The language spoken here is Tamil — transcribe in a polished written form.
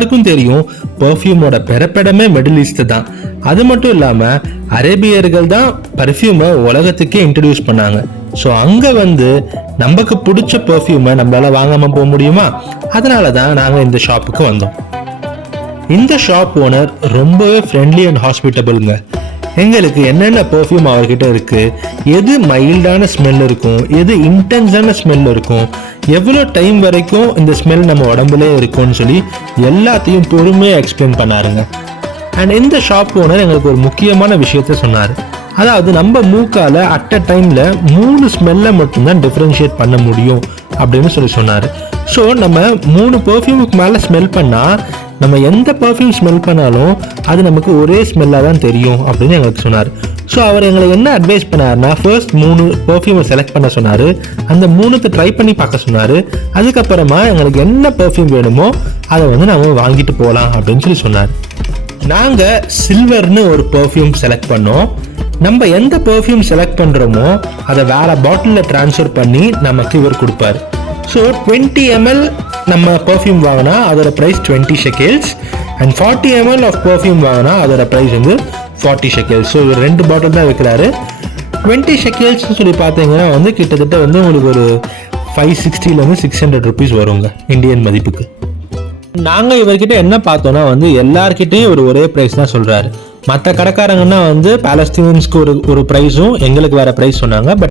எல்லாருக்கும் தெரியும் பெர்ஃப்யூமோட பிறப்பிடமே மிடில் ஈஸ்ட் தான். அது மட்டும் இல்லாம அரேபியர்கள் தான் பர்ஃப்யூமை உலகத்துக்கே இன்ட்ரடியூஸ் பண்ணாங்க. ஸோ அங்க வந்து நமக்கு பிடிச்ச பெர்ஃப்யூமை நம்மளால வாங்காம போக முடியுமா? அதனால தான் நாங்கள் இந்த ஷாப்புக்கு வந்தோம். இந்த ஷாப் ஓனர் ரொம்பவே ஃப்ரெண்ட்லி அண்ட் ஹாஸ்பிட்டபிள்ங்க. எங்களுக்கு என்னென்ன பெர்ஃப்யூம் அவர்கிட்ட இருக்கு, எது மைல்டான ஸ்மெல் இருக்கும், எது இன்டென்ஸான ஸ்மெல் இருக்கும், எவ்வளோ டைம் வரைக்கும் இந்த ஸ்மெல் நம்ம உடம்புலே இருக்கும்னு சொல்லி எல்லாத்தையும் பொறுமையாக எக்ஸ்பிளைன் பண்ணாருங்க. அண்ட் இந்த ஷாப் ஓனர் எங்களுக்கு ஒரு முக்கியமான விஷயத்த சொன்னார். அதாவது நம்ம மூக்கால அட் அ டைம்ல 3 ஸ்மெல்லை மட்டும்தான் டிஃப்ரென்ஷியேட் பண்ண முடியும் அப்படின்னு சொல்லி சொன்னார். ஸோ நம்ம 3 பெர்ஃப்யூமுக்கு மேலே ஸ்மெல் பண்ணால் நம்ம எந்த பெர்ஃப்யூம் ஸ்மெல் பண்ணாலும் அது நமக்கு ஒரே ஸ்மெல்லாக தான் தெரியும் அப்படின்னு எங்களுக்கு சொன்னார். ஸோ அவர் எங்களை என்ன அட்வைஸ் பண்ணார்னா, ஃபர்ஸ்ட் 3 பெர்ஃப்யூமை செலக்ட் பண்ண சொன்னார். அந்த 3த்தை ட்ரை பண்ணி பார்க்க சொன்னார். அதுக்கப்புறமா எங்களுக்கு என்ன பெர்ஃப்யூம் வேணுமோ அதை வந்து நம்ம வாங்கிட்டு போகலாம் அப்படின்னு சொல்லி சொன்னார். நாங்கள் சில்வர்னு ஒரு பெர்ஃப்யூம் செலக்ட் பண்ணோம். நம்ம எந்த பெர்ஃப்யூம் செலக்ட் பண்ணுறோமோ அதை வேற பாட்டிலில் ட்ரான்ஸ்ஃபர் பண்ணி நமக்கு இவர் கொடுப்பார். ஸோ 20 ml நம்ம பெர்ஃப்யூம் வாங்கினா அதோட price 20 shekels and 40 ml of perfume வாங்கினா அதோட ப்ரைஸ் வந்து 40 shekels. ஸோ இவர் 2 பாட்டில் தான் வைக்கிறாரு. 20 shekels சொல்லி பார்த்தீங்கன்னா வந்து கிட்டத்தட்ட வந்து உங்களுக்கு ஒரு 560 600 rupees வருங்க இந்தியன் மதிப்புக்கு. நாங்கள் இவர்கிட்ட என்ன பார்த்தோன்னா வந்து எல்லார்கிட்டையும் ஒரே ப்ரைஸ் தான் சொல்கிறாரு. மற்ற கடைக்காரங்கன்னா வந்து பாலஸ்தீனியன்ஸ்க்கு ஒரு ப்ரைஸும் எங்களுக்கு வேற ப்ரைஸ் சொன்னாங்க. பட்